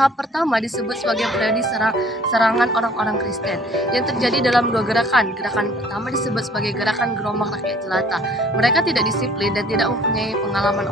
Tahap pertama disebut sebagai periode serangan orang-orang Kristen yang terjadi dalam dua gerakan. Gerakan pertama disebut sebagai gerakan gerombang rakyat jelata. Mereka tidak disiplin dan tidak mempunyai pengalaman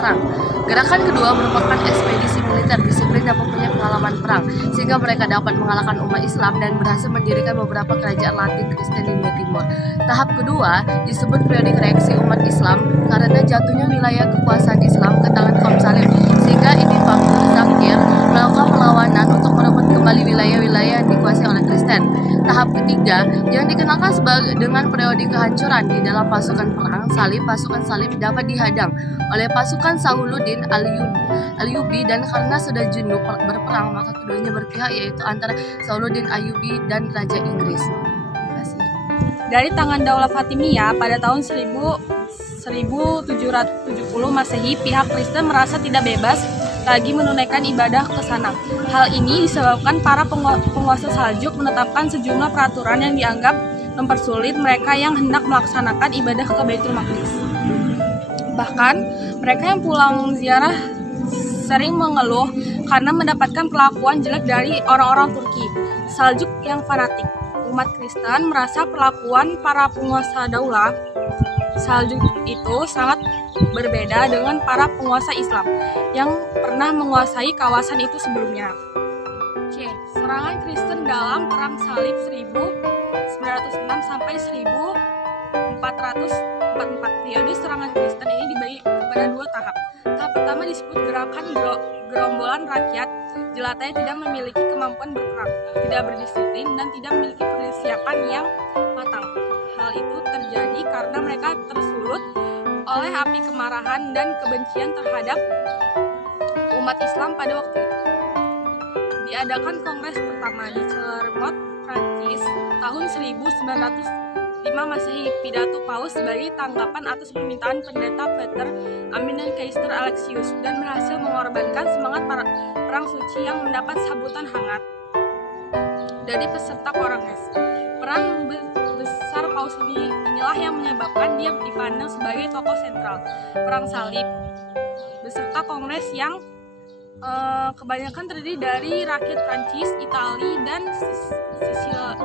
perang. Gerakan kedua merupakan ekspedisi militer disiplin dan mempunyai pengalaman perang, sehingga mereka dapat mengalahkan umat Islam dan berhasil mendirikan beberapa kerajaan Latin Kristen di Dunia Timur. Tahap kedua disebut periode reaksi umat Islam karena jatuhnya wilayah kekuasaan Islam ke tangan kaum Salib, sehingga ini faktor Zakir melakukan perlawanan untuk merebut kembali wilayah-wilayah yang dikuasai oleh Kristen. Tahap ketiga yang dikenalkan dengan periode kehancuran di dalam pasukan perang pasukan Salib dapat dihadang oleh pasukan Salahuddin Ayyubi, dan karena sudah jenuh berperang maka keduanya berpihak, yaitu antara Salahuddin Ayyubi dan Raja Inggris. Dari tangan Daulah Fatimiyah pada tahun 1770 Masehi, pihak Kristen merasa tidak bebas lagi menunaikan ibadah ke sana. Hal ini disebabkan para penguasa Saljuk menetapkan sejumlah peraturan yang dianggap mempersulit mereka yang hendak melaksanakan ibadah ke Baitul Maqdis. Bahkan, mereka yang pulang ziarah sering mengeluh karena mendapatkan perlakuan jelek dari orang-orang Turki Saljuk yang fanatik. Umat Kristen merasa perlakuan para penguasa Daulah Saljuk itu sangat berbeda dengan para penguasa Islam yang pernah menguasai kawasan itu sebelumnya. C. Serangan Kristen dalam Perang Salib 1906 sampai 1444. Periode serangan Kristen ini dibagi kepada dua tahap. Tahap pertama disebut gerakan gerombolan rakyat jelata yang tidak memiliki kemampuan berperang, tidak berdisiplin, dan tidak memiliki persiapan yang matang. Hal itu terjadi karena mereka tersulut oleh api kemarahan dan kebencian terhadap umat Islam pada waktu itu. Diadakan kongres pertama di Clermont, Prancis tahun 1905 Masehi. Pidato Paus sebagai tanggapan atas permintaan pendeta Peter Amin dan Kaiser Alexius, dan berhasil mengorbankan semangat perang suci yang mendapat sambutan hangat dari peserta kongres. Peran besar Paus inilah yang menyebabkan dia dipandang sebagai tokoh sentral Perang Salib beserta kongres yang kebanyakan terdiri dari rakyat Prancis, Italia, dan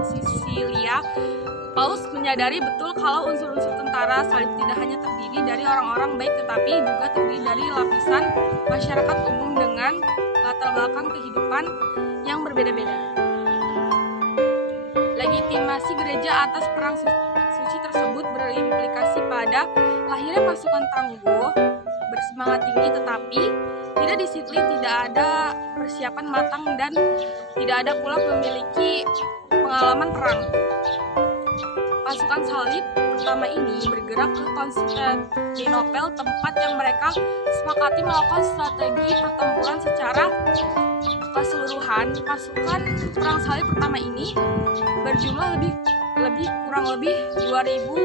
Sisilia. Paus menyadari betul kalau unsur-unsur tentara Salib tidak hanya terdiri dari orang-orang baik, tetapi juga terdiri dari lapisan masyarakat umum dengan latar belakang kehidupan yang berbeda-beda. Legitimasi gereja atas perang suci tersebut berimplikasi pada lahirnya pasukan tangguh, bersemangat tinggi tetapi tidak disiplin, tidak ada persiapan matang, dan tidak ada pula memiliki pengalaman perang. Pasukan Salib pertama ini bergerak ke Konstantinopel, tempat yang mereka sepakati melakukan strategi pertempuran secara keseluruhan. Pasukan Perang Salib pertama ini berjumlah kurang lebih 2.000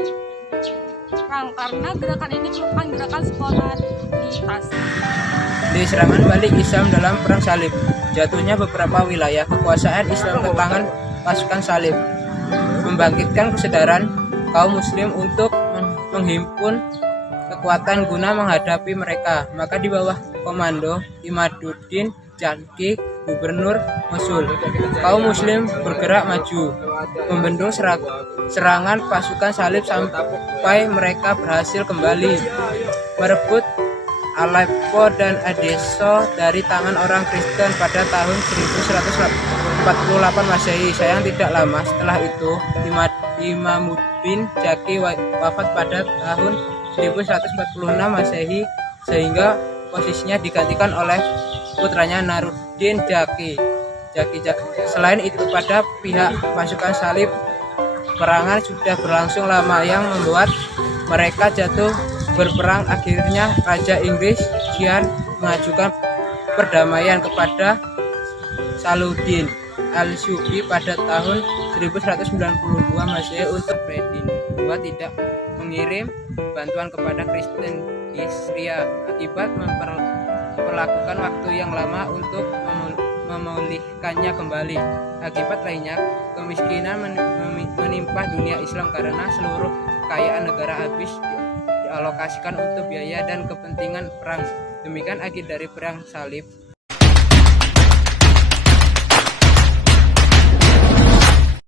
orang karena gerakan ini merupakan gerakan spontanitas. Di serangan balik Islam dalam Perang Salib, jatuhnya beberapa wilayah kekuasaan Islam ke tangan pasukan Salib membangkitkan kesadaran kaum muslim untuk menghimpun kekuatan guna menghadapi mereka. Maka di bawah komando Imaduddin Jaki, Gubernur Mosul, kaum muslim bergerak maju membendung serangan pasukan Salib sampai mereka berhasil kembali merebut Aleppo dan Edessa dari tangan orang Kristen pada tahun 1148 Masehi. Sayang tidak lama setelah itu Imamuddin Jaki wafat pada tahun 1146 Masehi, sehingga posisinya digantikan oleh putranya Naruddin Jaki. Selain itu, pada pihak pasukan Salib, perangan sudah berlangsung lama yang membuat mereka jatuh berperang. Akhirnya Raja Inggris Gian mengajukan perdamaian kepada Salahuddin Ayyubi pada tahun 1192 Masehi untuk Fredin II tidak mengirim bantuan kepada Kristen di Syria akibat memperlakukan waktu yang lama untuk memulihkannya kembali. Akibat lainnya, kemiskinan menimpa dunia Islam karena seluruh kekayaan negara habis dialokasikan untuk biaya dan kepentingan perang. Demikian akhir dari Perang Salib.